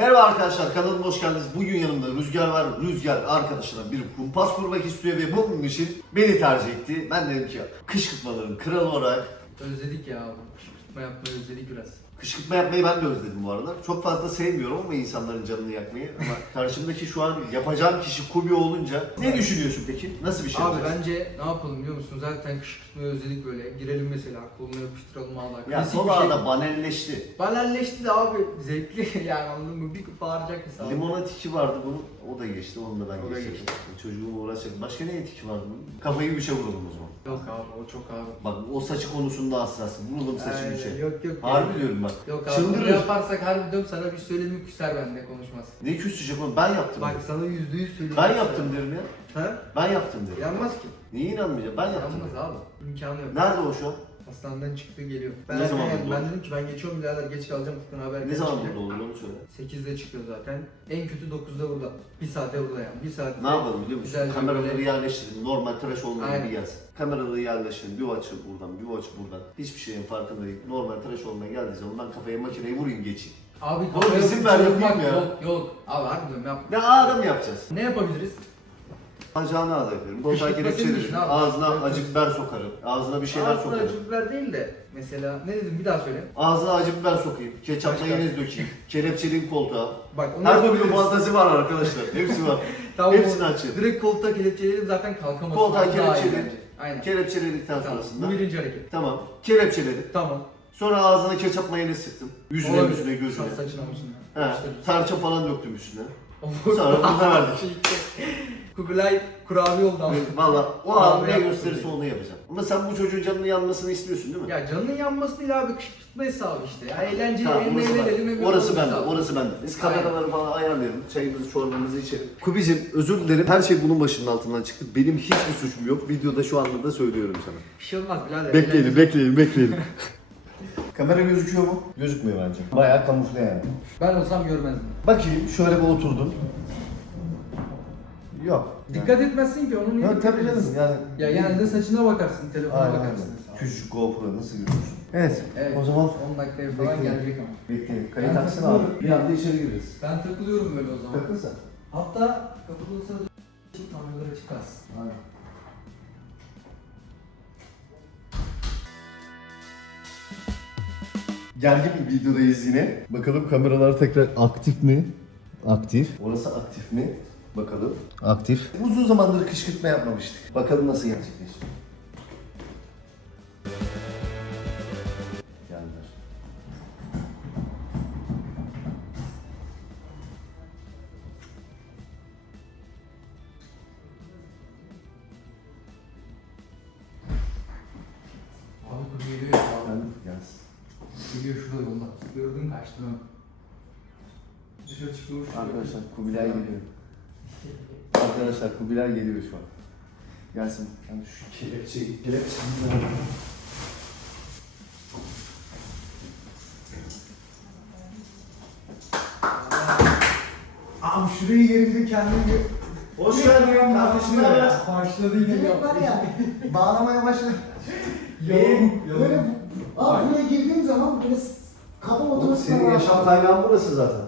Merhaba arkadaşlar kanalıma hoş geldiniz. Bugün yanımda Rüzgar var. Rüzgar arkadaşına bir kumpas kurmak istiyor ve bunun için beni tercih etti. Ben dedim ki kışkırtmaların kralı olarak Özledik ya. Kışkırtma yapmayı özledik biraz. Kışkırtma yapmayı ben de özledim bu aralar. Çok fazla sevmiyorum ama insanların canını yakmayı. Ama karşımdaki şu an yapacağım kişi Kubi olunca ne düşünüyorsun peki? Nasıl bir şey Abi bence ne yapalım biliyor musun? Zaten kışkırtmayı özledik böyle. Girelim mesela koluna yapıştıralım ağlar. Ya Klasik sol bir şey. ağda banelleşti. Balerleşti de abi zevkli yani anladın mı? Bir bağıracak hesabı. Limonat 2 vardı bunun. O da geçti. Onu da ben O da geçtim. geçti. Çocuğumla uğraşacak. Başka ne etiki vardı bunun? Kafayı bir şey vuralım o zaman. Yok abi o çok ağır. Bak o saçı konusunda hassasım. Vuralım saçı Aynen, bir şey. Yok yok. Harbi diyorum bak. Yok abi bunu Çıldırır. yaparsak harbi diyorum sana bir söylemi küser bende konuşmaz. Ne küsecek oğlum? Ben yaptım. Bak sana yüzde yüz söylüyorum. ben yaptım derim ya. Ha? Ben yaptım derim. Yanmaz ki. Niye inanmayacağım? Ben yaptım. Yanmaz abi. İmkanı yok. Nerede o şu an? Hastaneden çıktı geliyor. Ben, Ne zaman ben, burada ben dedim ki ben geçiyorum birader geç kalacağım Furkan haber Ne zaman burada olur onu söyle. 8'de çıkıyor zaten. En kötü 9'da burada. Bir saate burada yani. Bir saat. Ne yapalım biliyor musun? Güzelce Kameraları böyle- yerleştirin. Normal tıraş olma gibi Aynen. gelsin. Kameraları yerleştirin. Bir açı buradan, bir açı buradan. Hiçbir şeyin farkında değil. Normal tıraş olmaya geldiği zaman ben kafaya makineyi vurayım geçeyim. Abi Oğlum kafaya izin ver yapayım ya. Yok yok. Abi harbi diyorum yap. Ne ağda yapacağız? Ne yapabiliriz? Bacağına yapıyorum. Koltuğa kelepçelerim. Ağzına acı biber sokarım. Ağzına bir şeyler Aslında sokarım. acı biber değil de mesela ne dedim bir daha söyle. Ağzına acı biber sokayım. Ketçap Başka? mayonez dökeyim. Kelepçeliyim koltuğa. Bak onu Her türlü yapabiliriz. fantezi var arkadaşlar. Hepsi var. Tamam, Hepsini açın. Direkt koltuğa kelepçeleyelim zaten kalkamaz. Koltuğa Daha iyi kelepçeleyin. bence. Aynen. Kelepçeledikten Tamam. sonrasında. Bu birinci hareket. Tamam. Kelepçeledim. Tamam. Sonra ağzına ketçap mayonez sıktım. Yüzüne, Olabilir. yüzüne, gözüne. Sa- Saçına başına. He. Tarça falan döktüm üstüne. Sonra Sonra fırına verdik. Kubilay kurabiye oldu ama. Valla o Abi an ne gösterirse onu yapacağım. Ama sen bu çocuğun canının yanmasını istiyorsun değil mi? Ya canının yanması değil abi kışkırtma hesabı işte. Ya eğlenceli Tamam, hem orası, bende. orası bende, abi. orası bende. Biz kameraları falan ayarlayalım, çayımızı, çorbamızı içelim. Kubicim özür dilerim, her şey bunun başının altından çıktı. Benim hiçbir suçum yok. Videoda şu anda da söylüyorum sana. Bir şey olmaz birader. Bekleyelim, bekleyelim, bekleyelim. Kamera gözüküyor mu? Gözükmüyor bence. Bayağı kamufle yani. Ben olsam görmezdim. Bakayım, şöyle bir oturdum. Yok. Dikkat etmezsin ki onun Ya, tabii canım yani. Ya genelde saçına bakarsın, telefona Aynen bakarsın. öyle. Küçücük GoPro nasıl görüyorsun? Evet. Evet. O zaman 10 dakikaya falan Bekleyin. gelecek ama. bekleyelim. Kayıt Ben aksın abi. Bir anda içeri gireriz. Ben takılıyorum böyle o zaman. Takılsa. Hatta kapıda sırada için kameralar açık kalsın. Aynen. Gergin bir videodayız yine. Bakalım kameralar tekrar aktif mi? Aktif. Orası aktif mi? Bakalım. Aktif. Uzun zamandır kışkırtma yapmamıştık. Bakalım nasıl gerçekleşecek. Kubilay geliyor şu an. Gelsin. Yani şu kelepçeyi, kelepçeyi Abi şurayı yerinde kendini Hoş geldin kardeşim. Başladı yine Demek var ya. Bağlamaya başladı. Yalım, Böyle abi buraya girdiğim zaman böyle kafam Oğlum oturursa senin yaşam kaynağın burası zaten.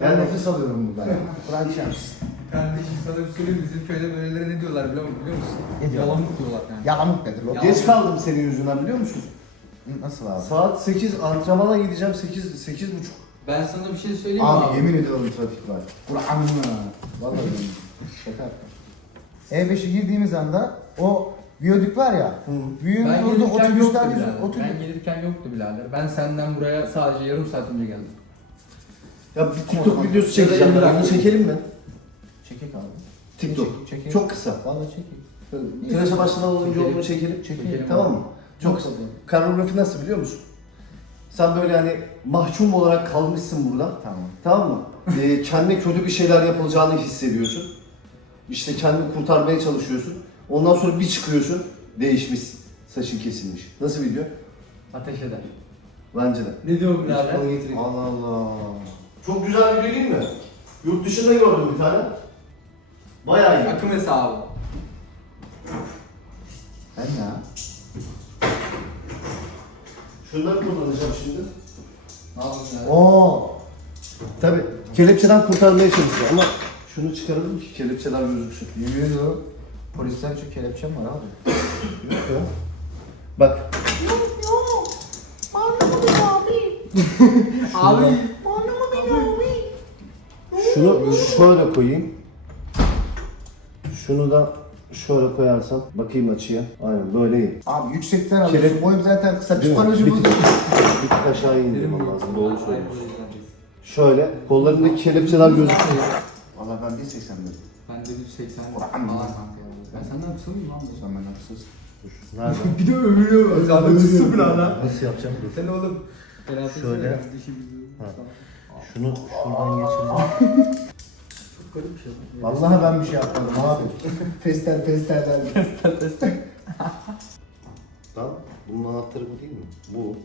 Ben nefes alıyorum burada ya. Kur'an şans. Kardeşim sana bir söyleyeyim bizim köyde böyleleri ne diyorlar biliyor musun? Biliyor musun? Ne diyorlar? Yalamuk diyorlar yani. Yalamuk nedir o? Ya- Geç kaldım senin yüzünden biliyor musun? Nasıl abi? Saat 8 antrenmana gideceğim 8 8 buçuk. Ben sana bir şey söyleyeyim mi Abi yemin ediyorum trafik var. Kur'an'ına. Vallahi. Şaka. E5'e girdiğimiz anda o viyadük var ya. Büyüğün Ben yoktu otobüsler yüzü. Otobüs. Ben gelirken yoktu birader. Ben senden buraya sadece yarım saat önce geldim. Ya bir TikTok videosu çekeceğim. Onu çekelim mi? Çekek abi. TikTok. Çek- çekek. Çok kısa. Vallahi çekek. Tıraşa başlamadan önce onu çekelim. Çekelim. Tamam mı? Çok kısa. Koreografi nasıl biliyor musun? Sen böyle hani mahkum olarak kalmışsın burada. Tamam. Tamam mı? Ee, kendine kötü bir şeyler yapılacağını hissediyorsun. İşte kendini kurtarmaya çalışıyorsun. Ondan sonra bir çıkıyorsun. Değişmiş. Saçın kesilmiş. Nasıl video? Ateş eder. Bence de. Ne diyorum birader? Allah Allah. Çok güzel video değil mi? Yurt dışında gördüm bir tane. Bayağı iyi. Akım hesabı. Ben ya. Şunları kullanacağım şimdi. Ne yapayım ya? Oo. Tabi kelepçeden kurtarmaya çalışıyor ama şunu çıkaralım ki kelepçeler gözüksün. Ediyorum. Polisten çok kelepçem var abi. Yok ya. Bak Abi. şunu şöyle koyayım. Şunu da şöyle koyarsam bakayım açıya. Aynen böyle iyi. Abi yüksekten alıyorsun. Boyum zaten kısa. Değil mi? Psikoloji Bir tık, bir tık aşağı indirmem lazım. Doğru söylüyorsun. Şöyle kollarındaki kelepçeler gözüküyor. Valla ben 1.80 dedim. Ben de 180 Ulan. falan kanka. Ben senden kısa mıyım lan? Sen benden kısasın. Nerede? Bir de övülüyor. Kısa bile hala. Nasıl yapacağım? Dur. Sen oğlum. Şöyle. Ha. Şunu şuradan geçireceğim. Bir şey. Vallahi ben bir şey yapmadım abi. Festel festelden. Lan bunun anahtarı bu değil mi? Bu.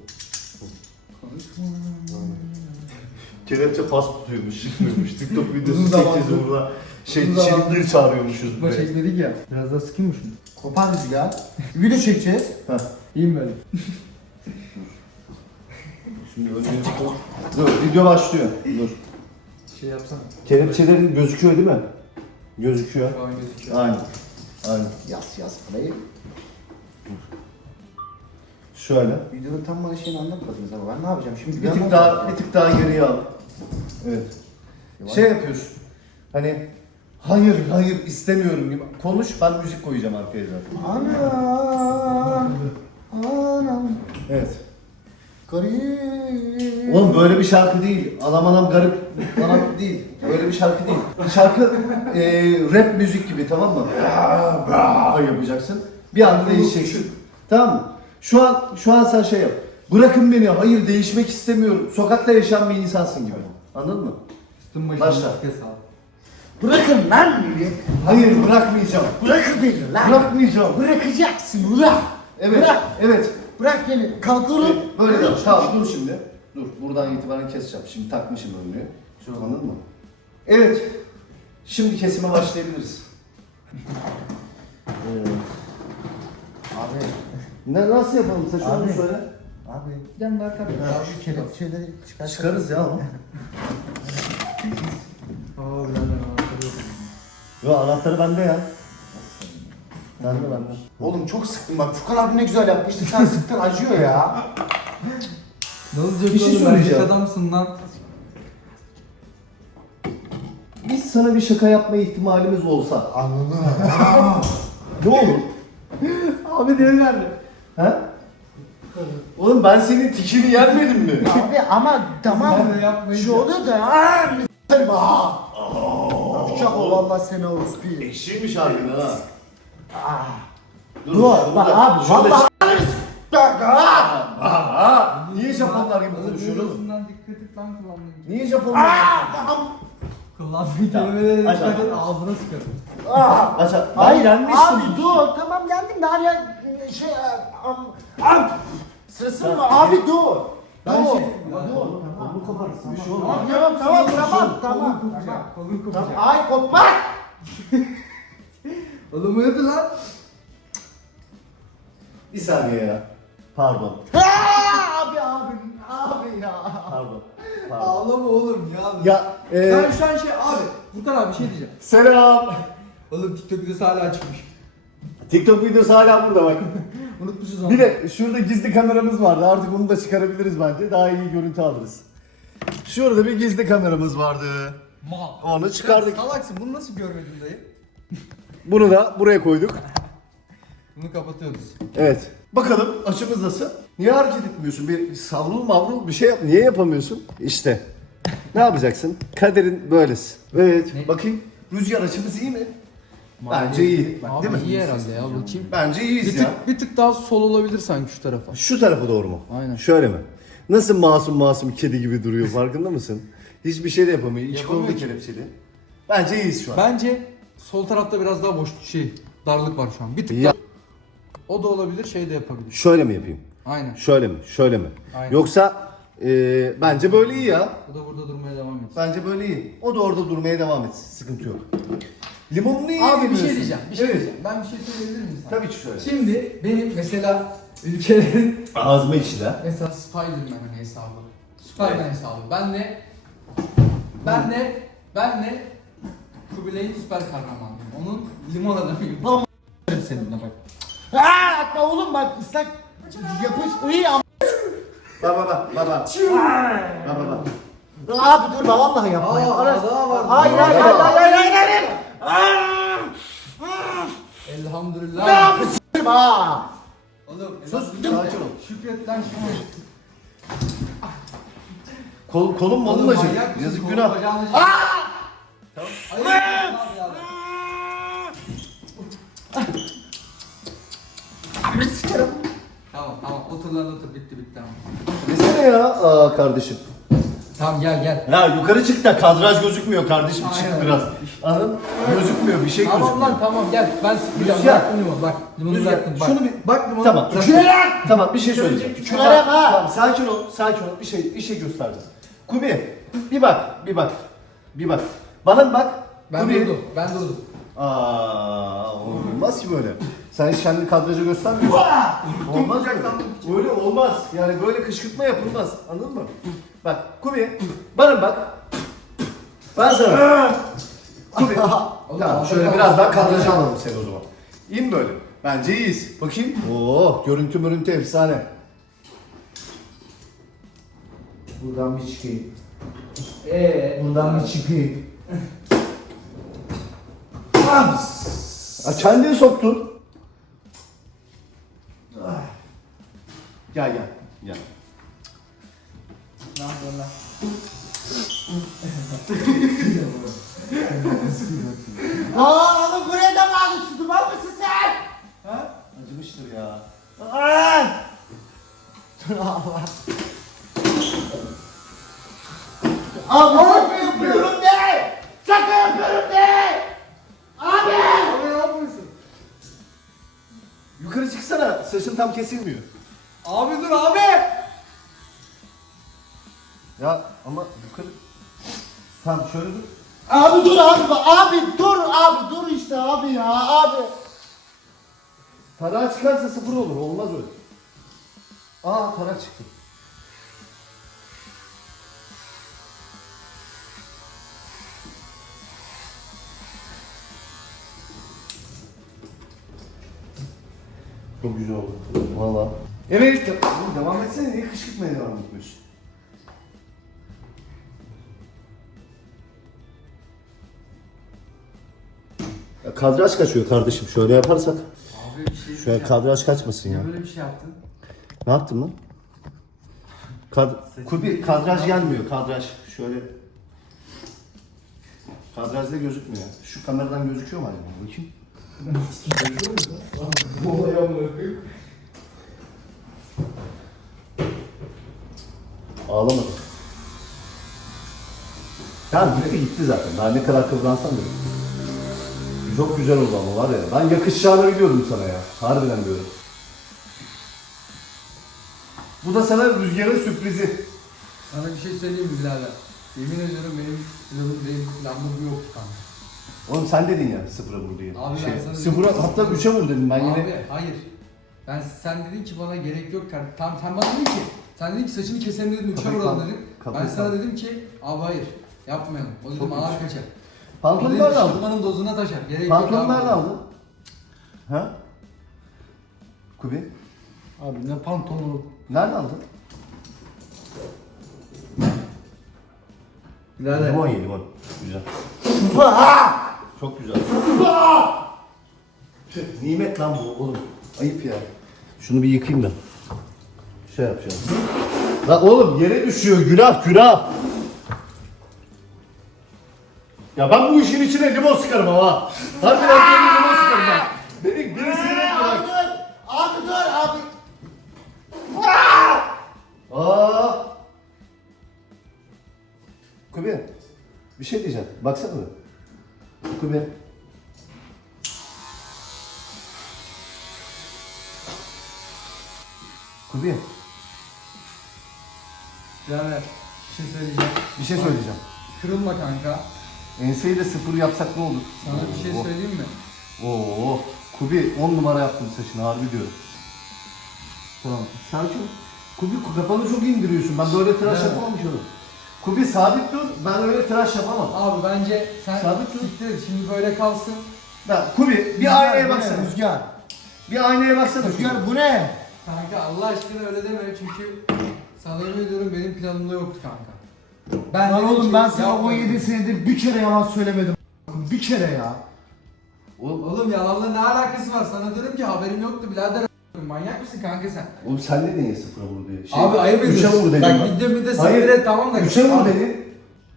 Kelepçe pas tutuyormuş, çıkmıyormuş. TikTok videosu zamandır- çekeceğiz burada. Şey, uzun zamandır- çilingir çağırıyormuşuz Tutma be. çekmedik ya. Biraz daha sıkayım mı şunu? Kopar rüzgar. Video çekeceğiz. Heh. İyiyim böyle. Şimdi önce... Dur, video başlıyor. Dur. Şey yapsana. Kelepçelerin gözüküyor değil mi? Gözüküyor. Şu an gözüküyor. Aynen. Aynen. Yas yas parayı. Şöyle. Videonun tam bana şeyini anlatmadınız ama ben ne yapacağım şimdi? Bir tık daha, bir tık daha geriye al. Evet. Şey yapıyorsun. Hani hayır hayır istemiyorum gibi. Konuş ben müzik koyacağım arkaya zaten. Anam. Anam. Evet. Garip. Oğlum böyle bir şarkı değil. Anam anam garip anam değil. Böyle bir şarkı değil. Şarkı e, rap müzik gibi tamam mı? Ay yapacaksın. Bir anda değişeceksin. Tamam mı? Şu an şu an sen şey yap. Bırakın beni. Hayır değişmek istemiyorum. Sokakta yaşayan bir insansın gibi. Anladın mı? Üstün Başla. kes al. Bırakın lan beni. Hayır bırakmayacağım. Bırakın beni lan. Bırakmayacağım. Bırakacaksın ulan. Evet. Bırak. Evet. Bırak beni. Kalkıyorum. Böyle yap. Tamam dur şimdi. Dur buradan itibaren keseceğim. Şimdi takmışım önlüğü. Anladın mı? Evet. Şimdi kesime başlayabiliriz. Evet. Abi. Ne, nasıl yapalım? Sen şu an Abi. söyle. Abi. Yan daha tabii. Abi kelepçeleri çıkarsak. Çıkarız ya yok. Yo anahtarı bende ya. Bende bende. Oğlum çok sıktım bak. Furkan abi ne güzel yapmıştı. Sen sıktın acıyor ya. Ne olacak Bir şey oğlum? söyleyeceğim. Erkek adamsın lan. Biz sana bir şaka yapma ihtimalimiz olsa. Anladım. Ne olur? Abi nerede? Ha? Oğlum ben senin tikini yenmedim mi? Abi ama tamam. Ben de yapmayınca. Şu oluyor da. Aaa. M***lerim ha. Yapacak o valla seni orospu. Eşiymiş harbiden ha. Dur bak abi şurada- valla. Bak ha. Aa, niye Japonlar gibi konuşuyoruz? Konuşuyoruz. Dikkat et lan kullandığın Niye Japonlar gibi Kullandığın kelimeleri Aç, dikkat et ağzına sıkarım. Aa. Aç aç. Hayır yenmiştim. abi dur tamam geldim daha ya şey am, am, sırası mı abi dur. Ben dur. şey- dur. Kolunu koparırsın bir şey olmaz. Tamam tamam tamam tamam tamam. Kolun kopacak. Kolun Tamam kopacak. ay kopma. Oğlum uyudu lan. Bir saniye ya. Pardon. Aa, abi abi abi ya. Pardon. Pardon. Ağlama oğlum ya. Ya e, Sen şu an şey abi. Furkan abi bir şey diyeceğim. selam. Oğlum TikTok videosu hala çıkmış. TikTok videosu hala burada bak. Unutmuşuz onu. Bir de şurada gizli kameramız vardı. Artık onu da çıkarabiliriz bence. Daha iyi görüntü alırız. Şurada bir gizli kameramız vardı. Mal. Onu çıkardık. Sen salaksın bunu nasıl görmedin dayı? Bunu da buraya koyduk. Bunu kapatıyoruz. Evet. Bakalım açımız nasıl? Niye hareket etmiyorsun? Bir savrul mavrul bir şey yap. Niye yapamıyorsun? İşte. Ne yapacaksın? Kaderin böylesi. Evet. Ne? Bakayım. Rüzgar açımız iyi mi? Bence iyi. Abi Değil mi? iyi herhalde ya bakayım. Bence iyiyiz Bir ya. tık, bir tık daha sol olabilir sanki şu tarafa. Şu tarafa doğru mu? Aynen. Şöyle mi? Nasıl masum masum kedi gibi duruyor farkında mısın? Hiçbir şey de yapamıyor. İki Yapamıyor ki. kelepçeli. Bence iyiyiz şu an. Bence sol tarafta biraz daha boş şey darlık var şu an. Bir tık Ya- o da olabilir şey de yapabilir. Şöyle mi yapayım? Aynen. Şöyle mi? Şöyle mi? Aynen. Yoksa e, bence böyle iyi ya. O da burada durmaya devam etsin. Bence böyle iyi. O da orada durmaya devam etsin. Sıkıntı yok. Limonunu iyi Abi bir şey diyeceğim. Bir şey diyeceğim. Ben bir şey söyleyebilir miyim sana? Tabii ki söyle. Şimdi benim mesela ülkelerin Ağzıma içiler. mesela Spider-Man hesabı. Spider-Man hesabı. Ben de Ben de ben de Kubilay'ın süper kahramanıyım. Onun limon adamıyım. seninle bak. Aa, atma oğlum bak ıslak yapış. İyi ama. Bak bak bak bak bak. Bak bak bak. Abi dur la vallahi yapma. ya. Aa, Aras- daha var. Hayır hayır hayır hayır hayır hayır. hayır. Elhamdülillah. Ne yapıyorsun ha? Oğlum Sus, sakin ol. Şükret lan şükret. Kol, kolum molum acı. Yazık günah. bacağın otur bitti bitti tamam. Desene ya aa, kardeşim. Tamam gel gel. Ya yukarı çık da kadraj gözükmüyor kardeşim. Çık Aynen. biraz. Anladın? Gözükmüyor bir şey Tamam gözükmüyor. lan tamam gel ben sıkacağım Rüzgar. bıraktım limonu bak limonu Rüzgar, bıraktım bak. şunu bir- bak limonu Tamam. bıraktım. Tamam bir şey söyleyeceğim. Küçülerem ha. Tamam sakin ol. Sakin ol. Bir şey bir şey göstereceğim. Kubi bir bak bir bak. Bir bak. Bana bir bak. Ben Kubi. durdum ben durdum. Aa, olmaz ki böyle. Sen hiç kendini kadraja göstermiyorsun. olmaz öyle. Öyle olmaz. Yani böyle kışkırtma yapılmaz. Anladın mı? Bak Kubi, bana bak. Ben sana. Kubi. tamam, şöyle biraz daha kadraja alalım seni o zaman. Mi böyle? Bence iyiyiz. Bakayım. Oo, görüntü görüntü efsane. Buradan bir çıkayım. Eee. Buradan bir çıkayım. Ha, kendini soktun. Gel gel. Gel. Ne yapıyorsun lan? Aa oğlum buraya da mı aldın? Duman mısın sen? Ha? Acımıştır ya. Aa! Allah. Abi şaka yapıyorum de! Şaka yapıyorum de! Yukarı çıksana. Saçın tam kesilmiyor. Abi dur abi. Ya ama yukarı... Tamam şöyle dur. Abi dur abi abi dur abi dur işte abi ya abi. Tarak çıkarsa sıfır olur. Olmaz öyle. Aa tarak çıktı. Çok güzel oldu. Valla. Evet. Oğlum devam etsene. Niye kışkırtmaya devam etmiyorsun? Ya kadraj kaçıyor kardeşim. Şöyle yaparsak. Abi bir şey Şöyle kadraj kaçmasın ya. Niye böyle bir şey yaptın? Ne yaptın lan? Kad Kubi kadraj gelmiyor kadraj. Şöyle Kadrajda gözükmüyor. Şu kameradan gözüküyor mu acaba? Bakayım. Ağlamadı. Tamam gitti gitti zaten. Daha ne kadar kıvransam da. Çok güzel oldu ama var ya. Ben yakışacağını biliyordum sana ya. Harbiden diyorum. Bu da sana rüzgarın sürprizi. Sana bir şey söyleyeyim mi birader? Yemin ediyorum benim planım değil, planım yok kanka. Oğlum sen dedin ya sıfıra vur diye. Abi ben şey, sana sıfıra dedim. hatta üçe vur dedim ben Abi yine. hayır. Ben sen dedin ki bana gerek yok kardeşim. Tamam sen bana dedin ki sen dedin ki saçını keselim dedin, üçe Kapıyı vuralım kal- dedin. Ben sana dedim ki abi hayır yapmayalım. O dedim ağır güzel. kaçar. Pantolonu Dedim, nerede aldın? şırtmanın dozuna taşar. Gerek Pantolonu yok nerede aldın? Ha? Kubi? Abi ne pantolonu. Nerede aldın? Birader. Limon ye limon. Güzel. Çok güzel. Nimet lan bu oğlum. Ayıp ya. Şunu bir yıkayayım da. Şey yapacağım. Lan oğlum yere düşüyor günah günah. Ya ben bu işin içine limon sıkarım ama. Harbiden diyorum limon sıkarım ben. Beni, beni Abi bırak. dur! Abi dur abi! Aa. Kubi. Bir şey diyeceğim. Baksana bir. Kubi. Kubi. Birader bir şey söyleyeceğim. Bir şey söyleyeceğim. Kırılma kanka. Enseyi de sıfır yapsak ne olur? Sana bir şey Oo. söyleyeyim mi? Oo. Kubi 10 numara yaptın saçını harbi diyorum. Tamam. Sakin. ol. Kubi kafanı çok indiriyorsun. Ben böyle tıraş Evet. yapamam ki oğlum. Kubi sabit dur. Ben öyle tıraş yapamam. Abi bence sen Sabit dur. siktir et, şimdi böyle kalsın. Ben Kubi Rüzgar, bir aynaya bu ne? baksana. Rüzgar. Bir aynaya baksana. Rüzgar bu ne? Kanka Allah aşkına öyle deme çünkü sana yemin ediyorum benim planımda yoktu kanka. Ben Lan dedim oğlum ki, ben sana yapma 17 dedim. senedir bir kere yalan söylemedim. Bir kere ya. Oğlum, Oğlum yalanla ne alakası var? Sana diyorum ki haberim yoktu birader. Manyak mısın kanka sen? oğlum sen de niye sıfıra vur diye. Şey, Abi ayıp Üçe ediyorsun. vur dedim Bak ben. video bir de Hayır, et tamam da. Üçe vur Abi, dedi.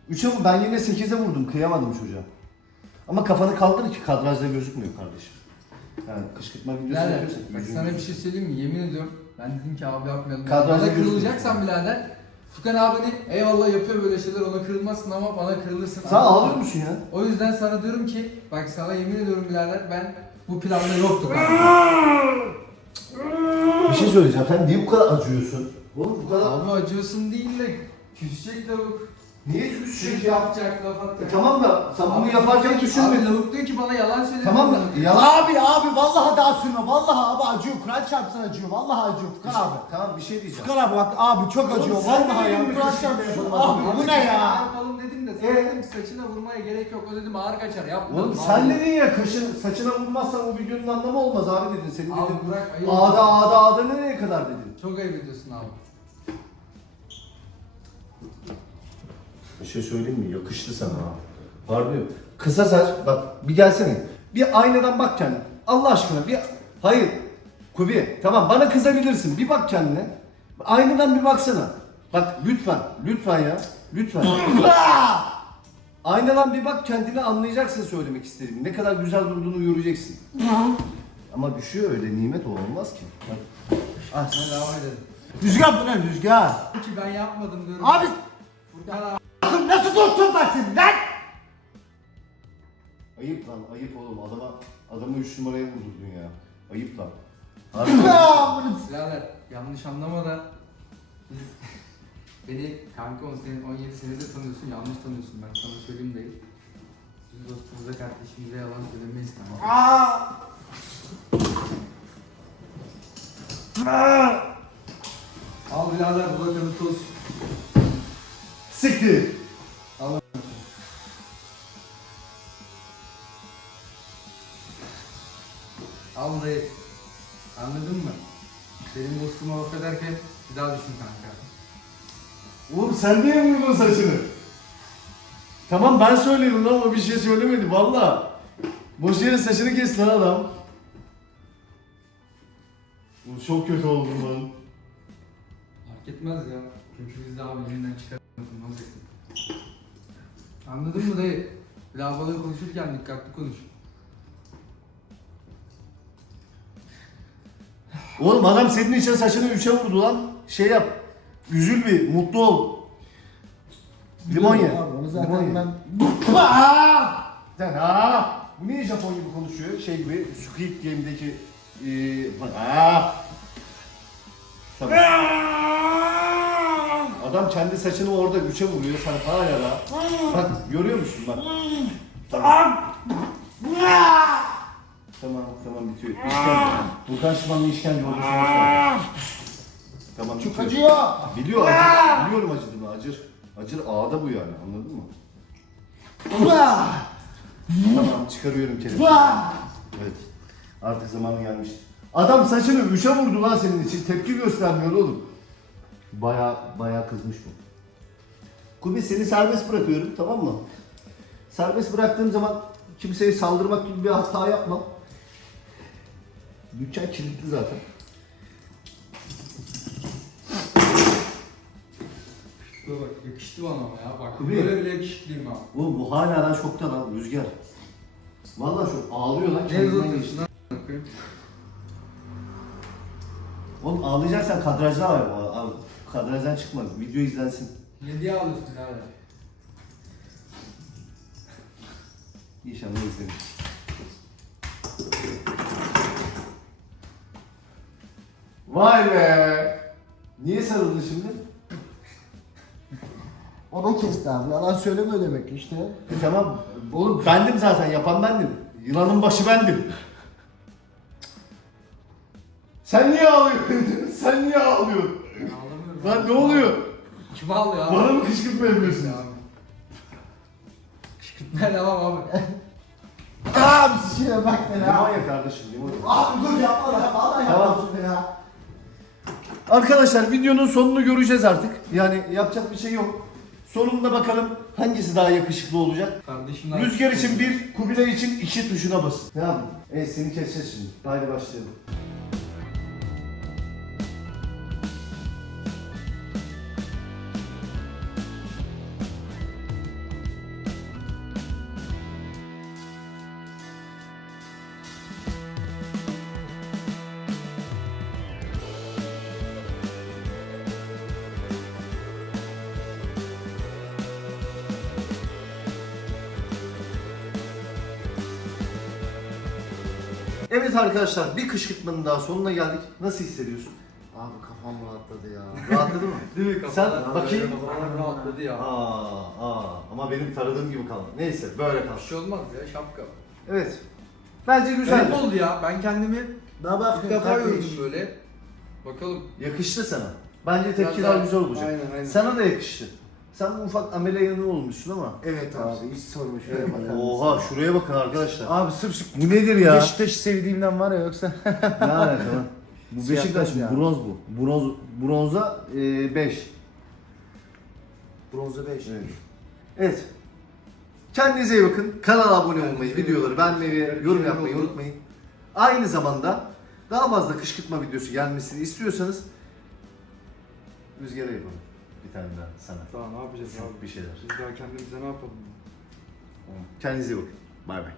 Üçe vur. Ben yine sekize vurdum. Kıyamadım çocuğa. Ama kafanı kaldır ki kadrajda gözükmüyor kardeşim. Yani kışkırtma videosu Birader yapıyorsak. bak sana bir şey söyleyeyim mi? Yemin ediyorum ben dedim ki abi yapmayalım. Kadrajda Bana gözükmüyor. kırılacaksan birader Furkan abini eyvallah yapıyor böyle şeyler ona kırılmazsın ama bana kırılırsın. Sen ağlıyor musun ya? O yüzden sana diyorum ki bak sana yemin ediyorum birader ben bu planda yoktu kanka. Bir şey söyleyeceğim. Sen niye bu kadar acıyorsun? Oğlum bu kadar... Abi acıyorsun değil de küsecek lavuk. Niye Şey küsecek ya? yapacak laf E tamam da sen bunu yaparken düşünmedin. Abi lavuk diyor ki bana yalan söyledi. Tamam mı? diyor. Yalan. Abi abi vallahi daha sürme. Vallahi abi acıyor. Kur'an çarpsın acıyor. Vallahi acıyor Furkan abi. Tamam bir şey diyeceğim. Furkan abi bak abi çok acıyor. Oğlum sen Vallahi ya. bir çarpsın. şey Abi bu ne ya? Yapalım dedim de Ee? dedim ki saçına vurmaya gerek yok. O dedim ağır kaçar yapma. Oğlum sen dedin ya kaşın saçına vurmazsan o videonun anlamı olmaz abi dedin. Senin Abi dedin. bırak ayıp. Ağda ağda ağda nereye kadar dedin? Çok ayıp ediyorsun abi. Bir şey söyleyeyim mi? Yakıştı sana ha. Harbi. Kısa saç bak bir gelsene. Bir aynadan bak kendine. Allah aşkına bir hayır. Kubi tamam bana kızabilirsin. Bir bak kendine. Aynadan bir baksana. Bak lütfen. Lütfen ya. Lütfen. Aynadan bir bak kendine anlayacaksın söylemek istediğimi. Ne kadar güzel durduğunu göreceksin. Ama düşüyor öyle nimet o olmaz ki. Bak. Ah, Ben devam edelim. Rüzgar bu ne rüzgar? Ki ben yapmadım diyorum. Abi Furkan abi. Bakın nasıl bak seni lan? Ayıp lan ayıp oğlum adama adamı 3 numaraya vurdurdun ya. Ayıp lan. Harbi. Birader yanlış anlama da biz beni kanka 10 sene 17 senedir tanıyorsun yanlış tanıyorsun ben sana söyleyeyim değil. Biz dostumuza kardeşimize yalan söylemeyiz kanka. Aa! Al birader bu da kanıt olsun. Siktir. Al dayı. Anladın mı? Benim dostuma laf ederken bir daha düşün kanka. Oğlum sen niye vurdun saçını? Tamam ben söylüyorum lan o bir şey söylemedi valla. Boş yere saçını kesti lan adam. Oğlum çok kötü oldum lan. Fark etmez ya. Çünkü biz de abi elinden çıkartmamız Anladın mı dayı? Lavaboda konuşurken dikkatli konuş. Oğlum adam senin için saçını üçe vurdu lan. Şey yap. Üzül bir, mutlu ol. Limon ye. Abi onu Limon zaten ye. ben... Sen ha? Bu niye Japon gibi konuşuyor? Şey gibi Squid Game'deki eee bak ha. Tamam. Adam kendi saçını orada üçe vuruyor sen hala da. Bak görüyor musun bak. Tamam. Tamam tamam bitiyor. İşkence. Burkan Şıman'ın işkence söylüyor. Tamam Çok bitiyor. acıyor. Biliyor acır. Biliyorum acıdığını acır. Acır ağda bu yani anladın mı? Tamam çıkarıyorum kelimeni. Vah! Evet. Artık zamanı gelmişti. Adam saçını üçe vurdu lan senin için. Tepki göstermiyor oğlum. Baya baya kızmış bu. Kubi seni serbest bırakıyorum tamam mı? Serbest bıraktığım zaman kimseye saldırmak gibi bir hata yapma. Dükkan kilitli zaten. Dur bak yakıştı bana ama ya bak. Kubi. Böyle bile yakışıklıyım ha. Oğlum bu hala lan şokta lan Rüzgar. Vallahi çok ağlıyor lan. Ne kendinden uzatıyorsun lan? Oğlum ağlayacaksan kadrajda var. Abi, Kadrajdan çıkma. Video izlensin. Ne diye alıyorsun birader? İnşallah izlenir. Vay be! Niye sarıldın şimdi? O da kesti abi. Yalan söyleme demek ki işte. E tamam. Oğlum bendim zaten. Yapan bendim. Yılanın başı bendim. Sen niye ağlıyorsun? Sen niye ağlıyorsun? Lan ne oluyor? Kim al ya? Bana mı kışkırtma yapıyorsun? Ya. Kışkırtmaya devam abi. Abi şuna bak ne Limon ya. ya kardeşim limon. Abi dur yapma lan. Vallahi Tamam. yapma şunu ya. Arkadaşlar videonun sonunu göreceğiz artık. Yani yapacak bir şey yok. Sonunda bakalım hangisi daha yakışıklı olacak. Kardeşimler. Rüzgar için bir, Kubilay için iki tuşuna basın. Tamam mı? Evet seni keseceğiz şimdi. Haydi başlayalım. Evet arkadaşlar bir kışkırtmanın daha sonuna geldik. Nasıl hissediyorsun? Abi kafam rahatladı ya. Rahatladı mı? Değil mi? Sen Kafalar- bakayım. Kafalar rahatladı ya. Aa, aa, ama benim taradığım gibi kaldı. Neyse böyle Bir kalsın. şey olmaz ya şapka. Evet. Bence güzel. Garip oldu ya. Ben kendimi Daha bak ilk defa gördüm böyle. Bakalım. Yakıştı sana. Bence tepkiler güzel olacak. Aynen, aynen. Sana da yakıştı. Sen bu ufak amele yanığı olmuşsun ama. Evet abi hiç sorma şuraya bakar mısın? Oha şuraya bakın arkadaşlar. Abi sırf şu Bu nedir ya? Beşiktaş'ı sevdiğimden var ya yoksa. ne alaka lan? Bu Beşiktaş mı? Bronz bu. Bronz, bronza 5. Bronza 5. Evet. Evet. Kendinize iyi bakın. Kanala abone olmayı, Kendinize videoları beğenmeyi, yorum yapmayı unutmayın. Aynı zamanda daha fazla kışkırtma videosu gelmesini istiyorsanız Rüzgar'a yapalım bir tane daha sana. Daha ne yapacağız abi? Bir şeyler. Biz daha kendimize ne yapalım? Kendinize iyi bakın. Bay bay.